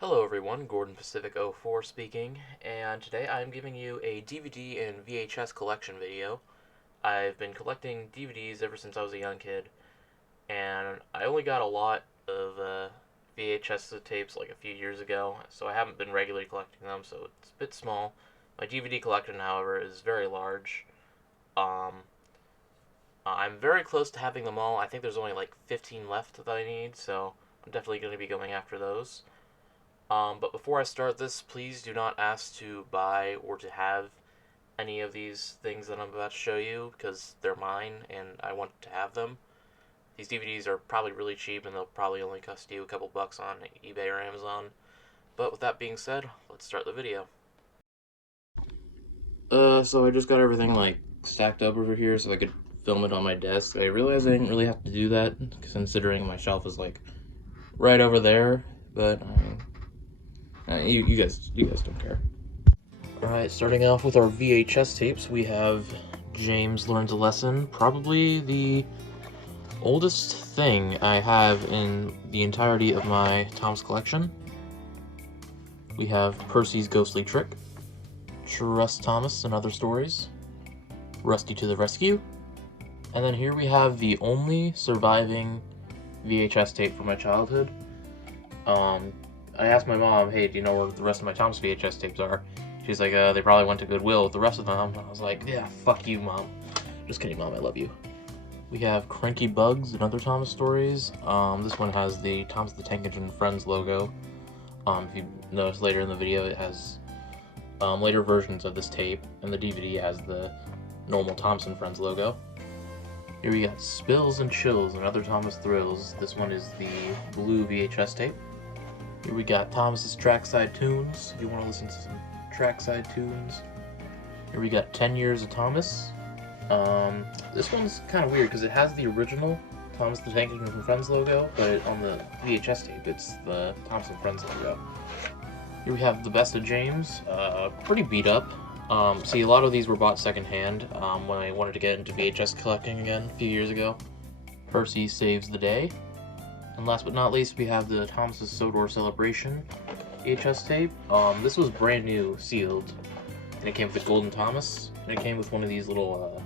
Hello everyone, Gordon Pacific 04 speaking, and today I'm giving you a DVD and VHS collection video. I've been collecting DVDs ever since I was a young kid, and I only got a lot of VHS tapes like a few years ago, so I haven't been regularly collecting them, so it's a bit small. My DVD collection, however, is very large. Um, I'm very close to having them all. I think there's only like 15 left that I need, so I'm definitely going to be going after those. But before I start this, please do not ask to buy or to have any of these things that I'm about to show you, because they're mine and I want to have them. These DVDs are probably really cheap and they'll probably only cost you a couple bucks on eBay or Amazon. But with that being said, let's start the video. So I just got everything like stacked up over here so I could film it on my desk. I realized I didn't really have to do that, considering my shelf is like right over there, but you guys don't care. Alright, starting off with our VHS tapes, we have James Learns a Lesson, probably the oldest thing I have in the entirety of my Tom's collection. We have Percy's Ghostly Trick, Trust Thomas and Other Stories, Rusty to the Rescue, and then here we have the only surviving VHS tape from my childhood. I asked my mom, hey, do you know where the rest of my Tom's VHS tapes are? She's like, they probably went to Goodwill with the rest of them. I was like, yeah, fuck you, Mom. Just kidding, Mom, I love you. We have Cranky Bugs and Other Thomas Stories. This one has the Thomas the Tank Engine Friends logo. If you notice later in the video, it has later versions of this tape, and the DVD has the normal Thompson Friends logo. Here we got Spills and Chills and Other Thomas Thrills. This one is the blue VHS tape. Here we got Thomas's Trackside Tunes, if you want to listen to some Trackside tunes. Here we got 10 Years of Thomas. This one's kind of weird because it has the original Thomas the Tank Engine Friends logo, but on the VHS tape it's the Thompson Friends logo. Here we have The Best of James, pretty beat up. See, a lot of these were bought secondhand when I wanted to get into VHS collecting again a few years ago. Percy Saves the Day. And last but not least, we have the Thomas's Sodor Celebration VHS tape. This was brand new, sealed, and it came with the Golden Thomas, and it came with one of these little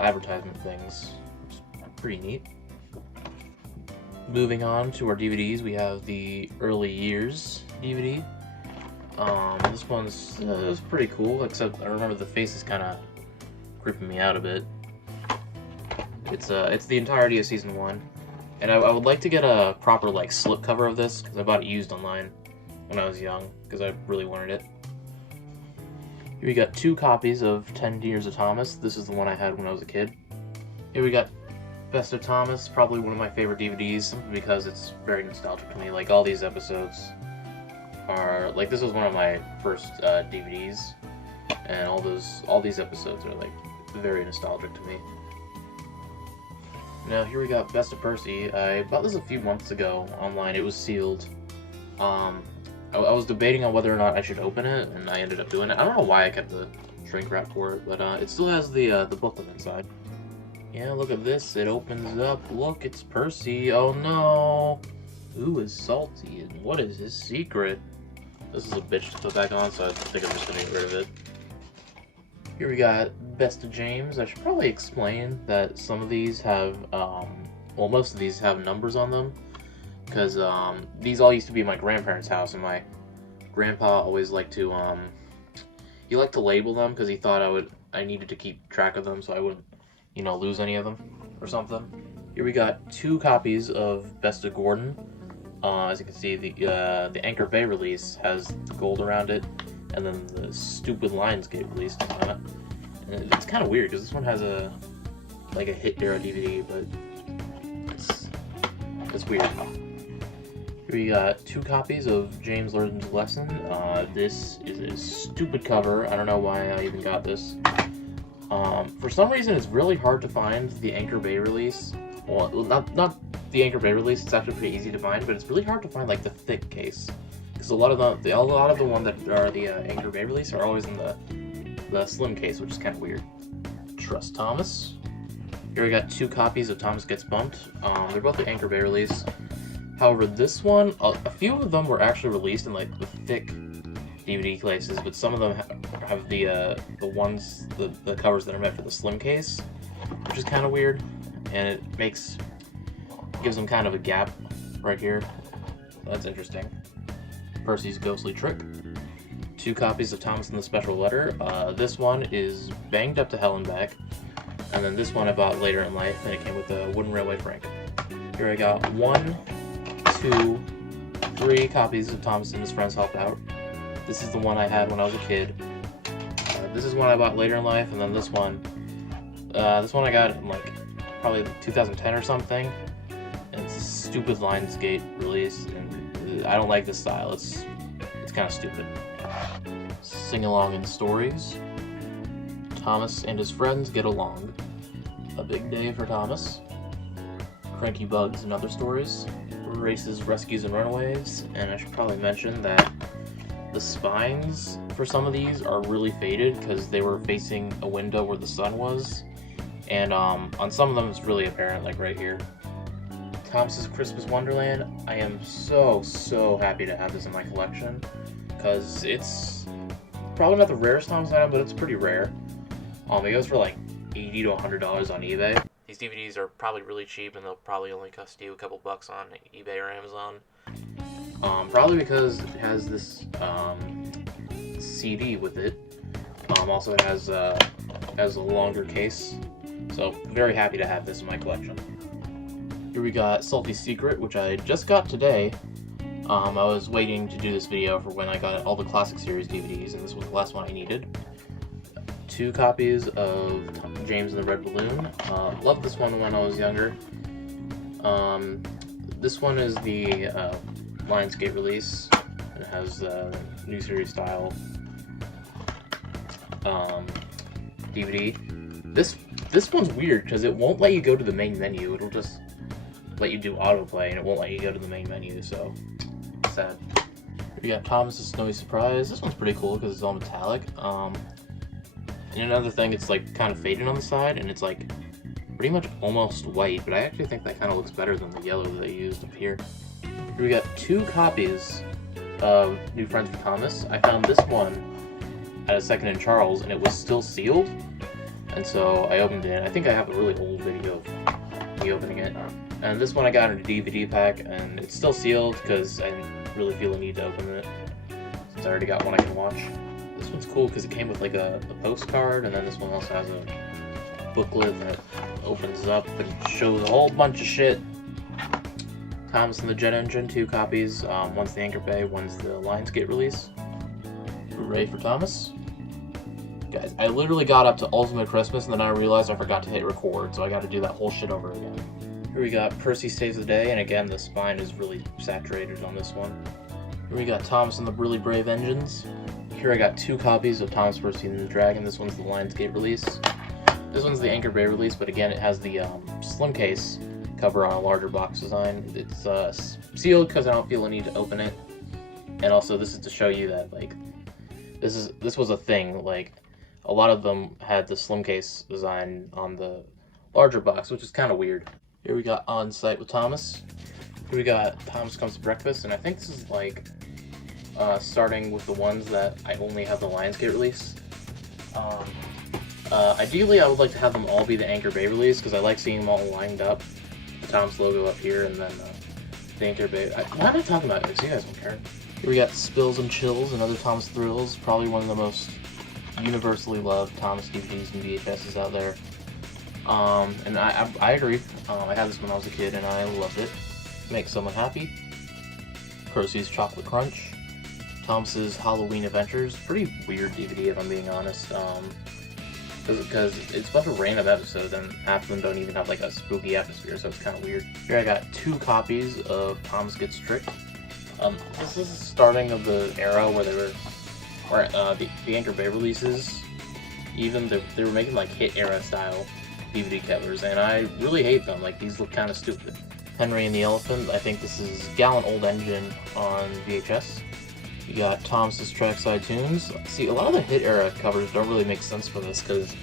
advertisement things. It's pretty neat. Moving on to our DVDs, we have the Early Years DVD. This one's it's pretty cool, except I remember the face is kind of creeping me out a bit. It's the entirety of season 1. And I would like to get a proper like slip cover of this, because I bought it used online when I was young, because I really wanted it. Here we got 2 copies of 10 Years of Thomas. This is the one I had when I was a kid. Here we got Best of Thomas, probably one of my favorite DVDs, simply because it's very nostalgic to me. Like, all these episodes are, like, this was one of my first DVDs, and all these episodes are, like, very nostalgic to me. Now here we got Best of Percy. I bought this a few months ago online. It was sealed. I was debating on whether or not I should open it, and I ended up doing it. I don't know why I kept the shrink wrap for it, but it still has the booklet inside. Yeah, look at this. It opens up. Look, it's Percy. Oh no! Who is salty, and what is his secret? This is a bitch to put back on, so I think I'm just gonna get rid of it. Here we got Best of James. I should probably explain that some of these have, well, most of these have numbers on them, because these all used to be my grandparents' house, and my grandpa always liked to, he liked to label them because he thought I needed to keep track of them so I wouldn't, you know, lose any of them or something. Here we got 2 copies of Best of Gordon. As you can see, the Anchor Bay release has the gold around it, and then the stupid Lionsgate release on it. And it's kind of weird because this one has a hit era DVD, but it's weird. Here we got 2 copies of James Learns a Lesson. This is a stupid cover. I don't know why I even got this. For some reason, it's really hard to find the Anchor Bay release. Well, not the Anchor Bay release. It's actually pretty easy to find, but it's really hard to find like the thick case. Because a lot of the ones that are the Anchor Bay release are always in the slim case, which is kind of weird. Trust Thomas. Here we got 2 copies of Thomas Gets Bumped. They're both the Anchor Bay release. However, this one, a few of them were actually released in like the thick DVD cases, but some of them have the covers that are meant for the slim case, which is kind of weird, and it gives them kind of a gap right here. That's interesting. Percy's Ghostly Trick. 2 copies of Thomas and the Special Letter. This one is banged up to hell and back, and then this one I bought later in life, and it came with a wooden railway Frank. Here I got 1, 2, 3 copies of Thomas and his Friends Help Out. This is the one I had when I was a kid. This is one I bought later in life, and then this one I got in like probably 2010 or something. And it's a stupid Lionsgate release, and I don't like this style. It's kind of stupid. Sing Along in Stories. Thomas and his Friends Get Along. A big day for Thomas. Cranky Bugs and Other Stories. Races, Rescues, and Runaways. And I should probably mention that the spines for some of these are really faded because they were facing a window where the sun was. And on some of them it's really apparent, like right here. Thomas's Christmas Wonderland. I am so happy to have this in my collection because it's probably not the rarest Thomas item, but it's pretty rare. It goes for like $80 to $100 on eBay. These DVDs are probably really cheap, and they'll probably only cost you a couple bucks on eBay or Amazon. Probably because it has this CD with it. Also, it has a longer case, so very happy to have this in my collection. Here we got Salty Secret, which I just got today. I was waiting to do this video for when I got all the Classic Series DVDs, and this was the last one I needed. 2 copies of James and the Red Balloon. Loved this one when I was younger. This one is the Lionsgate release. It has new series style DVD. This one's weird because it won't let you go to the main menu. It'll just let you do autoplay, and it won't let you go to the main menu, so sad. We got Thomas's Snowy Surprise. This one's pretty cool because it's all metallic. And another thing, it's like kind of faded on the side, and it's like pretty much almost white, but I actually think that kind of looks better than the yellow that they used up here. Here we got 2 copies of New Friends for Thomas. I found this one at a second in Charles, and it was still sealed, and so I opened it. I think I have a really old video of me opening it. And this one I got in a DVD pack, and it's still sealed because I didn't really feel the need to open it since I already got one I can watch. This one's cool because it came with like a postcard, and then this one also has a booklet that opens up and shows a whole bunch of shit. Thomas and the Jet Engine, 2 copies. One's the Anchor Bay, one's the Lionsgate release. Hooray for Thomas. Guys, I literally got up to Ultimate Christmas, and then I realized I forgot to hit record, so I got to do that whole shit over again. Here we got Percy Saves the Day, and again, the spine is really saturated on this one. Here we got Thomas and the Really Brave Engines. Here I got 2 copies of Thomas, Percy and the Dragon. This one's the Lionsgate release. This one's the Anchor Bay release, but again, it has the slim case cover on a larger box design. It's sealed because I don't feel a need to open it. And also, this is to show you that, like, this was a thing. Like, a lot of them had the slim case design on the larger box, which is kind of weird. Here we got On Site with Thomas. Here we got Thomas Comes to Breakfast, and I think this is like starting with the ones that I only have the Lionsgate release. Ideally, I would like to have them all be the Anchor Bay release because I like seeing them all lined up. The Thomas logo up here, and then the Anchor Bay. Why am I talking about this? You guys don't care. Here we got Spills and Chills and Other Thomas Thrills. Probably one of the most universally loved Thomas DVDs and VHSs out there. And I agree. I had this when I was a kid, and I loved it. Makes someone happy. Percy's Chocolate Crunch. Thomas's Halloween Adventures. Pretty weird DVD, if I'm being honest. Because it's a bunch of random episodes, and half of them don't even have like a spooky atmosphere, so it's kind of weird. Here I got 2 copies of Thomas Gets Tricked. This is the starting of the era where they were, where the Anchor Bay releases, even they were making like hit era style DVD covers, and I really hate them. Like, these look kind of stupid. Henry and the Elephant. I think this is Gallon Old Engine on VHS. You got Thomas's Trackside Tunes. See, a lot of the hit era covers don't really make sense for this because,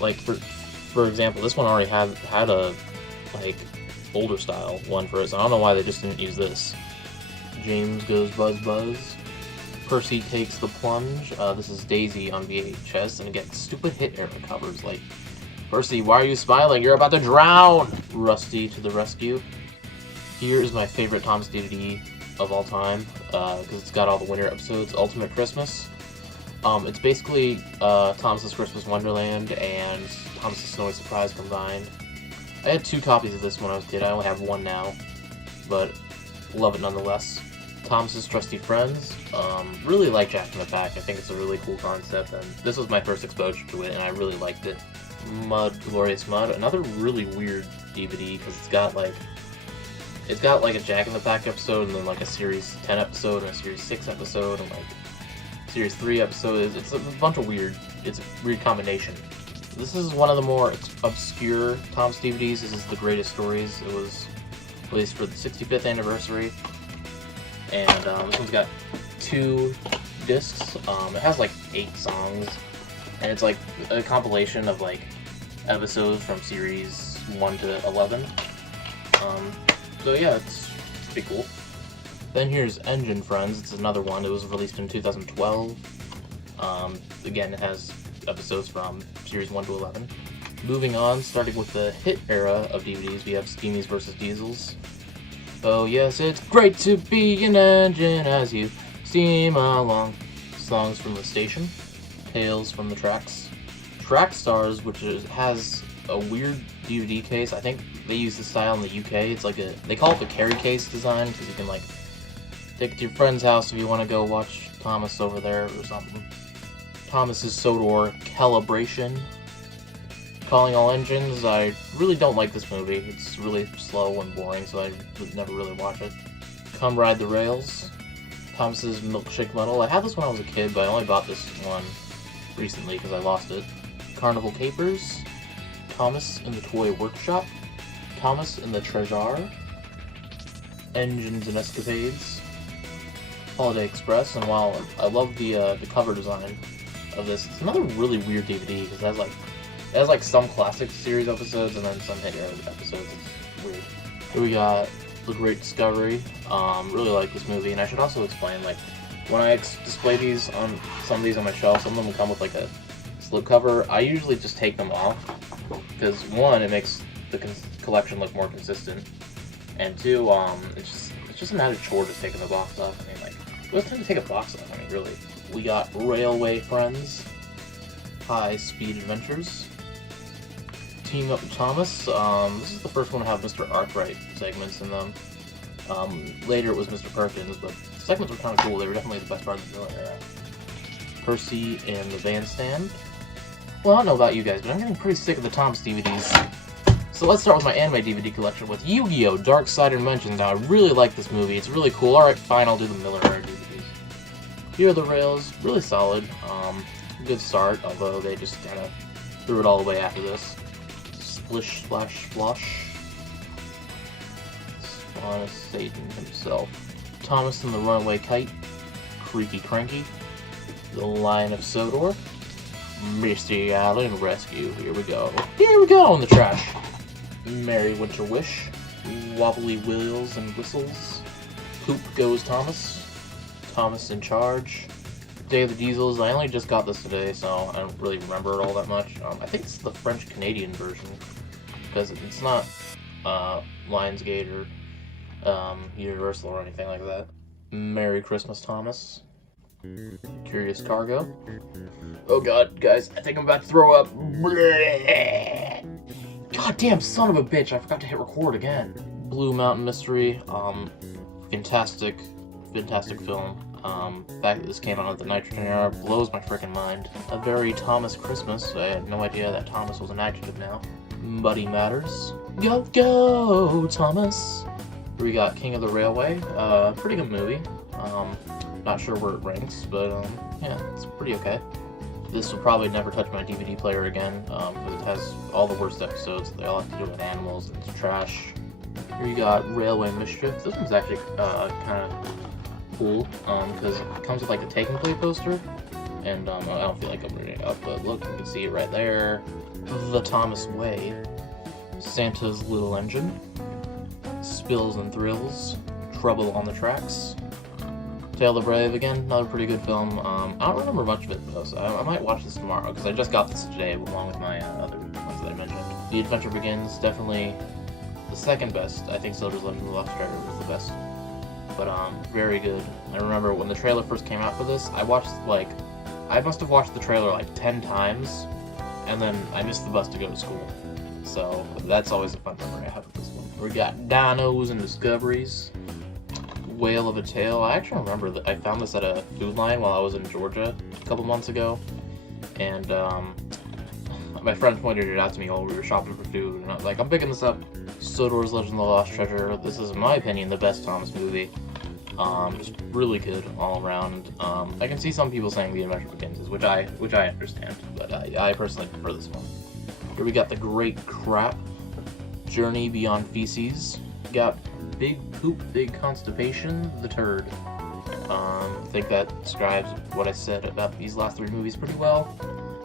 like, for example, this one already had a like older style one for it, so I don't know why they just didn't use this. James Goes Buzz Buzz. Percy Takes the Plunge. This is Daisy on VHS, and again, stupid hit era covers like, Percy, why are you smiling? You're about to drown! Rusty to the Rescue. Here is my favorite Thomas DVD of all time, because it's got all the winter episodes, Ultimate Christmas. It's basically Thomas's Christmas Wonderland and Thomas's Snowy Surprise combined. I had 2 copies of this when I was a kid. I only have 1 now, but love it nonetheless. Thomas's Trusty Friends. Really like Jack in the Pack. I think it's a really cool concept, and this was my first exposure to it, and I really liked it. Mud, Glorious Mud. Another really weird DVD, because it's got like a Jack in the Pack episode, and then like a Series 10 episode, and a Series 6 episode, and like Series 3 episode. It's a bunch of weird. It's a weird combination. This is one of the more obscure Thomas DVDs. This is The Greatest Stories. It was released for the 65th anniversary. And this one's got 2 discs. It has like 8 songs. And it's like a compilation of like episodes from series 1 to 11. So yeah, it's pretty cool. Then here's Engine Friends. It's another one. It was released in 2012. Again, it has episodes from series 1 to 11. Moving on, starting with the hit era of DVDs, we have Steamies vs. Diesels. Oh yes, it's great to be an engine as you steam along. Songs from the Station. Tales from the Tracks. Track Stars, which has a weird DVD case. I think they use this style in the UK. It's like they call it the carry case design, because you can like take it to your friend's house if you want to go watch Thomas over there or something. Thomas's Sodor Calibration. Calling All Engines. I really don't like this movie. It's really slow and boring, so I would never really watch it. Come Ride the Rails. Thomas's Milkshake Muddle. I had this when I was a kid, but I only bought this one recently because I lost it. Carnival Capers. Thomas in the Toy Workshop. Thomas in the Treasure. Engines and Escapades. Holiday Express. And while I love the cover design of this, it's another really weird DVD because it has like some classic series episodes and then some hit era episodes. It's weird. Here we got The Great Discovery. Really like this movie, and I should also explain, like, when I display these on some of these on my shelf, some of them will come with like a slipcover. I usually just take them off because 1, it makes the collection look more consistent, and 2, it's just a matter of chore just taking the box off. I mean, like, it was time to take a box off. I mean, really. We got Railway Friends. High Speed Adventures. Team Up with Thomas. This is the first one to have Mr. Arkwright segments in them. Later it was Mr. Perkins, but the segments were kind of cool. They were definitely the best part of the villain era. Percy and the Bandstand. Well, I don't know about you guys, but I'm getting pretty sick of the Thomas DVDs. So let's start with my anime DVD collection with Yu-Gi-Oh! Dark Side Dimensions. Now, I really like this movie. It's really cool. Alright, fine, I'll do the Miller era DVDs. Here are the rails. Really solid. Good start, although they just kind of threw it all away after this. Splish, Splash, Splosh. Spawn of Satan himself. Thomas and the Runaway Kite. Creaky Cranky. The Lion of Sodor. Misty Island Rescue. Here we go. Here we go in the trash. Merry Winter Wish. Wobbly Wheels and Whistles. Poop Goes Thomas. Thomas in Charge. Day of the Diesels. I only just got this today, so I don't really remember it all that much. I think it's the French-Canadian version, because it's not Lionsgate or Universal or anything like that. Merry Christmas, Thomas. Curious Cargo. Oh god, guys, I think I'm about to throw up. God damn, son of a bitch, I forgot to hit record again. Blue Mountain Mystery. Fantastic film. The fact that this came out of the Nitrogen era blows my freaking mind. A very Thomas Christmas. I had no idea that Thomas was an adjective now. Muddy Matters. Go, go, Thomas. We got King of the Railway. Pretty good movie. Not sure where it ranks, but yeah, it's pretty okay. This will probably never touch my DVD player again, because it has all the worst episodes. They all have to do with animals, and it's trash. Here you got Railway Mischief. This one's actually kind of cool, because it comes with like a take and play poster, and I don't feel like opening it up, but look, you can see it right there. The Thomas Way. Santa's Little Engine. Spills and Thrills, Trouble on the Tracks, Tale of the Brave, again, another pretty good film. I don't remember much of it though, so I might watch this tomorrow, because I just got this today along with my other ones that I mentioned. The Adventure Begins, definitely the second best. I think Soldier's Legend of the Lost Treasure was the best. But very good. I remember when the trailer first came out for this, I must have watched the trailer like 10 times, and then I missed the bus to go to school. So that's always a fun memory I have of this one. We got Dinos and Discoveries, Whale of a Tale. I actually remember that I found this at a Food Line while I was in Georgia a couple months ago, and my friend pointed it out to me while we were shopping for food, and I was like, I'm picking this up. Soldier's Legend of the Lost Treasure. This is, in my opinion, the best Thomas movie. It's really good all around. I can see some people saying The Adventure Begins, which I understand, but I personally prefer this one. Here we got The Great Crap, Journey Beyond Feces. We got Big Poop, Big Constipation, The Turd. I think that describes what I said about these last 3 movies pretty well.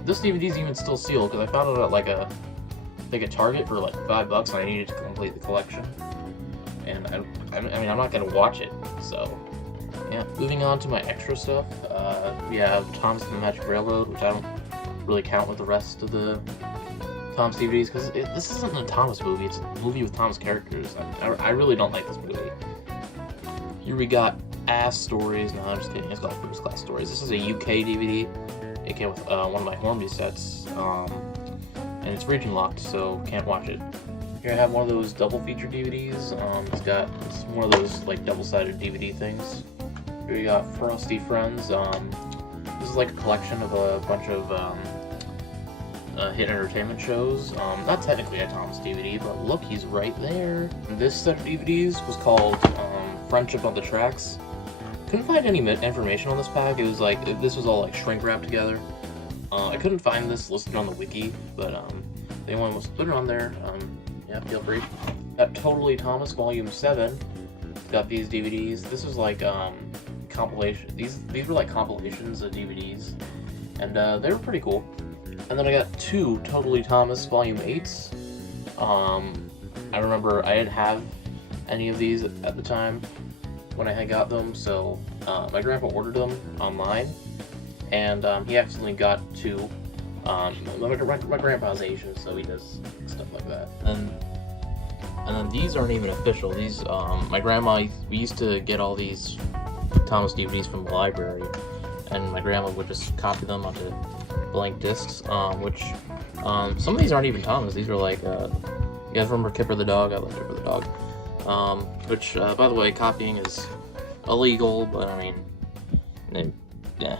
This DVD's even still sealed because I found it at like a Target for like $5 and I needed to complete the collection. And I mean, I'm not gonna watch it, so yeah. Moving on to my extra stuff, we have Thomas and the Magic Railroad, which I don't really count with the rest of the Thomas DVDs because this isn't a Thomas movie. It's a movie with Thomas characters. I really don't like this movie. Here we got Ass Stories. No, I'm just kidding. It's called First Class Stories. This is a UK DVD. It came with one of my Hornby sets, and it's region locked, so can't watch it. Here I have one of those double feature DVDs. It's one of those like double-sided DVD things. Here we got Frosty Friends. This is like a collection of a bunch of hit entertainment shows. Not technically a Thomas DVD, but look, he's right there. This set of DVDs was called Friendship on the Tracks. Couldn't find any information on this pack. It was like, this was all like shrink wrapped together. I couldn't find this listed on the wiki, but if anyone wants to put it on there, yeah, feel free. Got Totally Thomas Volume 7. Got these DVDs. This was like compilation. These were like compilations of DVDs, and they were pretty cool. And then I got 2 Totally Thomas Volume 8s. I remember I didn't have any of these at the time when I had got them, so my grandpa ordered them online, and he accidentally got 2. My grandpa's Asian, so he does stuff like that. And then these aren't even official. These, my grandma, we used to get all these Thomas DVDs from the library, and my grandma would just copy them onto blank discs, which, some of these aren't even Thomas. These are like, you guys remember Kipper the dog? I love Kipper the dog. Which, by the way, copying is illegal, but I mean, yeah.